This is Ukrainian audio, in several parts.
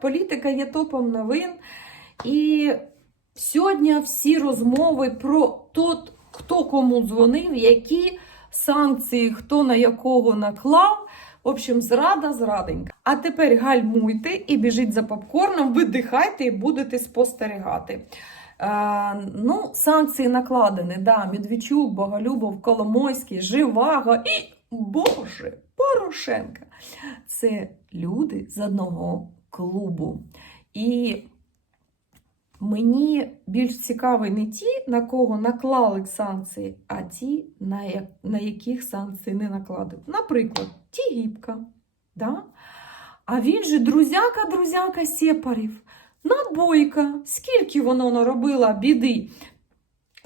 Політика є топом новин. І сьогодні всі розмови про тот, хто кому дзвонив, які санкції, хто на якого наклав. В общем, зрада, зраденька. А тепер гальмуйте і біжіть за попкорном, видихайте і будете спостерігати. Е, ну, санкції накладені, да, Медведчук, Боголюбов, Коломойський, Живаго і, Боже, Порошенка. Це люди з одного клубу. І мені більш цікаві не ті, на кого наклали санкції, а ті, на, я- на яких санкції не накладуть. Наприклад, Тігіпка. Да? А він же друзяка-друзяка Сепарів. Набойка. Скільки воно наробила біди.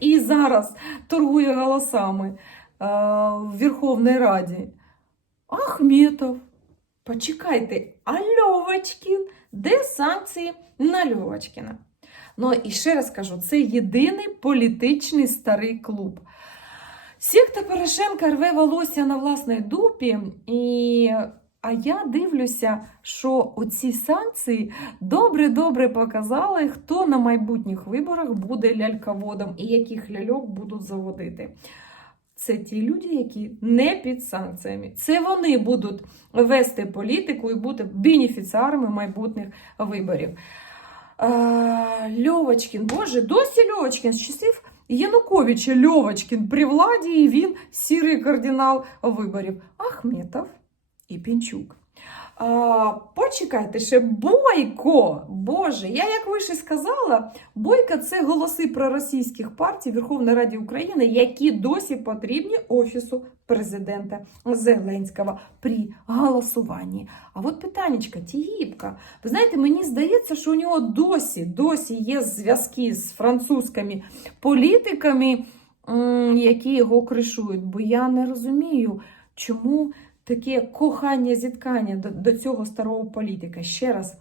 І зараз торгує голосами е, в Верховній Раді. Ахметов. Почекайте, а Льовочкін? Де санкції на Льовочкіна? Ну і ще раз кажу, це єдиний політичний старий клуб. Секта Порошенка рве волосся на власній дупі, і, а я дивлюся, що оці санкції добре-добре показали, хто на майбутніх виборах буде ляльководом і яких ляльок будуть заводити. Це ті люди, які не під санкціями. Це вони будуть вести політику і бути бенефіціарами майбутніх виборів. Льовочкін, боже, досі Льовочкін з часів Януковича Льовочкін при владі, і він сірий кардинал виборів. Ахметов і Пінчук. А, почекайте ще Бойко. Боже, я як вище сказала, Бойко це голоси проросійських партій Верховної Ради України, які досі потрібні Офісу президента Зеленського при голосуванні. А от питаннячка, Тігіпка. Ви знаєте, мені здається, що у нього досі, досі є зв'язки з французькими політиками, які його кришують. Бо я не розумію, чому таке кохання зіткання до, до цього старого політика. Ще раз.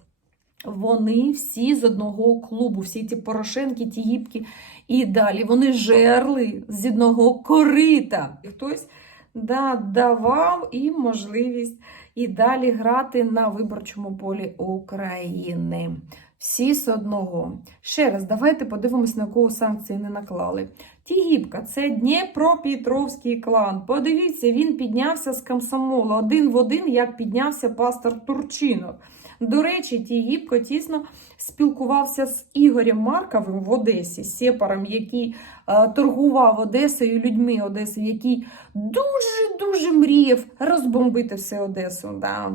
Вони всі з одного клубу, всі ті Порошенки, ті гібки і далі. Вони жерли з одного корита. І хтось да, давав їм можливість і далі грати на виборчому полі України. Всі з одного. Ще раз, давайте подивимось, на кого санкції не наклали. Тігіпка це Дніпропетровський клан. Подивіться, він піднявся з комсомола один в один, як піднявся пастор Турчинов. До речі, Тігіпко тісно спілкувався з Ігорем Марковим в Одесі, сепаром, який е, торгував Одесою, людьми Одеси, який дуже-дуже мріяв розбомбити все Одесу. Да.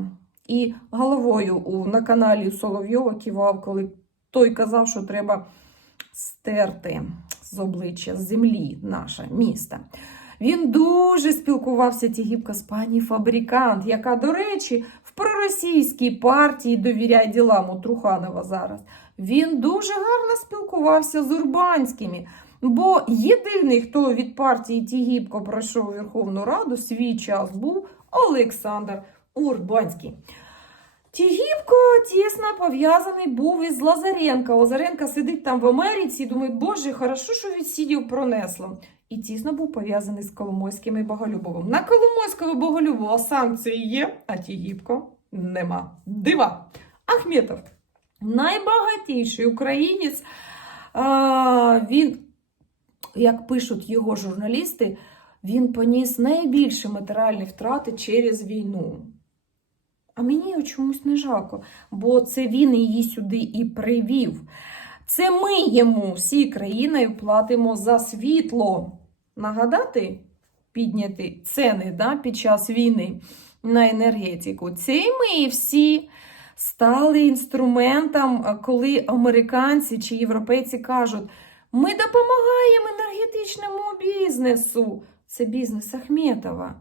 І головою у, на каналі Соловйова кивав, коли той казав, що треба стерти з обличчя з землі наше місто. Він дуже спілкувався Тігіпка з пані Фабрикант, яка, до речі, в проросійській партії довіряє ділам у Труханова зараз. Він дуже гарно спілкувався з Урбанськими. Бо єдиний, хто від партії Тігіпко пройшов Верховну Раду, свій час був Олександр Урбанський. Тігіпко тісно пов'язаний був із Лазаренка. Лазаренко сидить там в Америці і думає, боже, хорошо, що відсидів пронесло. І тісно був пов'язаний з Коломойським і Боголюбовим. На Коломойського Боголюбова санкції є, а Тігіпко нема. Дива. Ахметов, найбагатіший українець. А, він, як пишуть його журналісти, він поніс найбільші матеріальні втрати через війну. А мені його чомусь не жалко, бо це він її сюди і привів. Це ми йому всі країною платимо за світло. Нагадати, підняти ціни да, під час війни на енергетику. Це ми всі стали інструментом, коли американці чи європейці кажуть, ми допомагаємо енергетичному бізнесу. Це бізнес Ахметова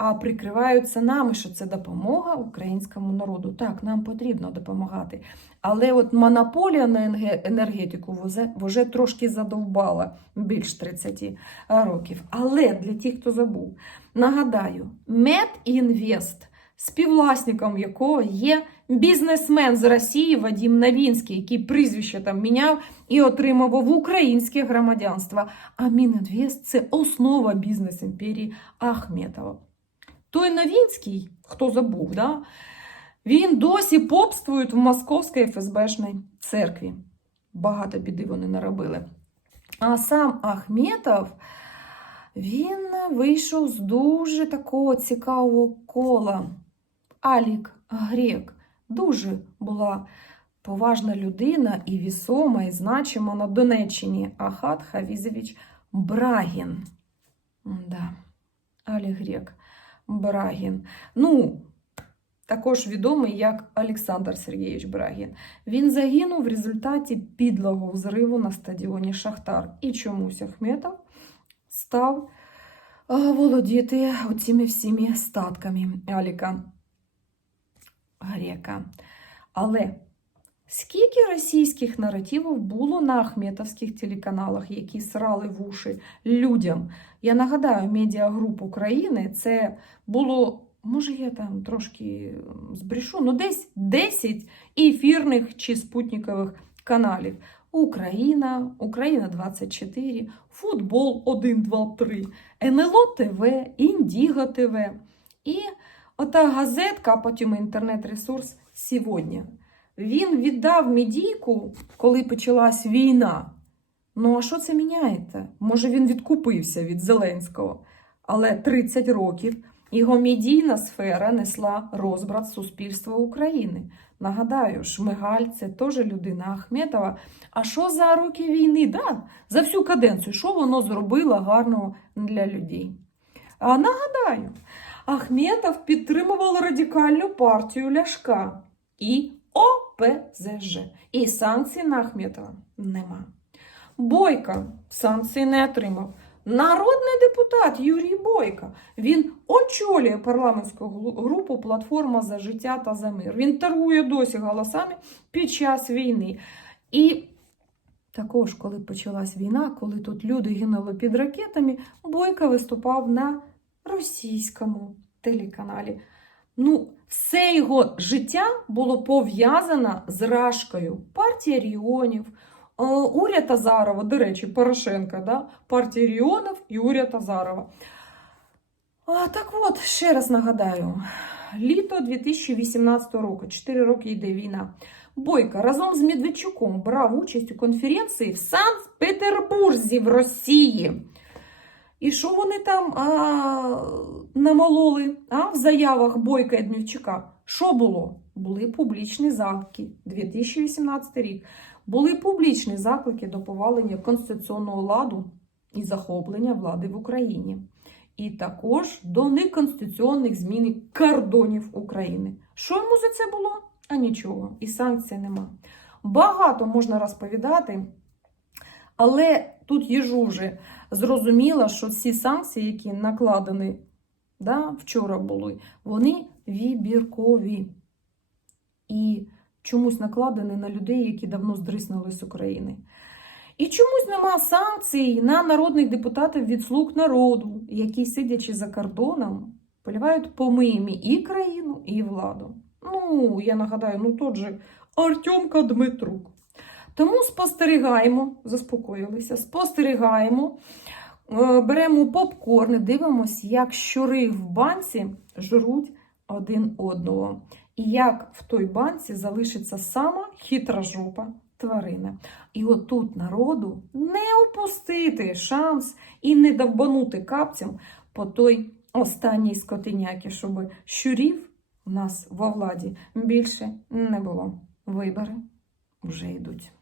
а прикриваються нами, що це допомога українському народу. Так, нам потрібно допомагати. Але от монополія на енергетику вже, трошки задовбала більш 30 років. Але для тих, хто забув, нагадаю, Медінвест, співвласником якого є бізнесмен з Росії Вадим Новінський, який прізвище там міняв і отримував українське громадянство. А Мінінвест це основа бізнес-імперії Ахметова. Той Новінський, хто забув, да? Він досі попствує в Московській ФСБшній церкві. Багато біди вони наробили. А сам Ахметов, він вийшов з дуже такого цікавого кола. Алік Грек дуже була поважна людина і вісома, і значима на Донеччині Ахат Хавізович Брагін. Да. Алі Грек Брагін. Ну, також відомий як Олександр Сергійович Брагін. Він загинув в результаті підлого взриву на стадіоні Шахтар. І чомусь Ахметов став е, володіти оціми всіми статками Аліка Грека. Але скільки російських наративів було на ахметовських телеканалах, які срали в уші людям? Я нагадаю, медіагруп України це було, може, я там трошки збрешу, ну десь 10 ефірних чи спутникових каналів. Україна, Україна 24, Футбол 1, 2, 3, НЛО ТВ, Індіго ТВ. І ота газетка, а потім інтернет-ресурс сьогодні. Він віддав медійку, коли почалась війна. Ну, а що це міняється? Може, він відкупився від Зеленського, але 30 років його медійна сфера несла розбрат суспільства України. Нагадаю, Шмигаль це теж людина Ахметова. А що за роки війни? Да, за всю каденцію, що воно зробило гарного для людей? А нагадаю, Ахметов підтримував радикальну партію Ляшка і ОПЗЖ. І санкцій на Ахметова нема. Бойка санкцій не отримав. Народний депутат Юрій Бойко. Він очолює парламентську групу Платформа за життя та за мир. Він торгує досі голосами під час війни. І також, коли почалась війна, коли тут люди гинули під ракетами, Бойко виступав на російському телеканалі. Ну, все його життя було пов'язано з Рашкою. Партія регіонів, е, уряд Азарова, до речі, Порошенка, да? партія регіонів і уряд Азарова. А, так от, ще раз нагадаю: літо 2018 року, 4 роки йде війна. Бойко разом з Медведчуком брав участь у конференції в Санкт-Петербурзі в Росії. І що вони там а, намололи а, в заявах Бойка і Дмівчука? Що було? Були публічні заклики 2018 рік. Були публічні заклики до повалення конституційного ладу і захоплення влади в Україні. І також до неконституційних змін кордонів України. Що йому за це було? А нічого, і санкцій нема. Багато можна розповідати, але тут їжу вже зрозуміла, що ці санкції, які накладені да, вчора були, вони вибіркові. І чомусь накладені на людей, які давно здриснули з України. І чомусь нема санкцій на народних депутатів від слуг народу, які, сидячи за кордоном, поливають помиями і країну, і владу. Ну, я нагадаю, ну тот же Артемка Дмитрук. Тому спостерігаємо, заспокоїлися, спостерігаємо, беремо попкорн, і дивимося, як щури в банці жруть один одного. І як в той банці залишиться сама хитрожопа тварина. І отут народу не упустити шанс і не довбанути капцям по той останній скотиняки, щоб щурів у нас во владі більше не було. Вибори вже йдуть.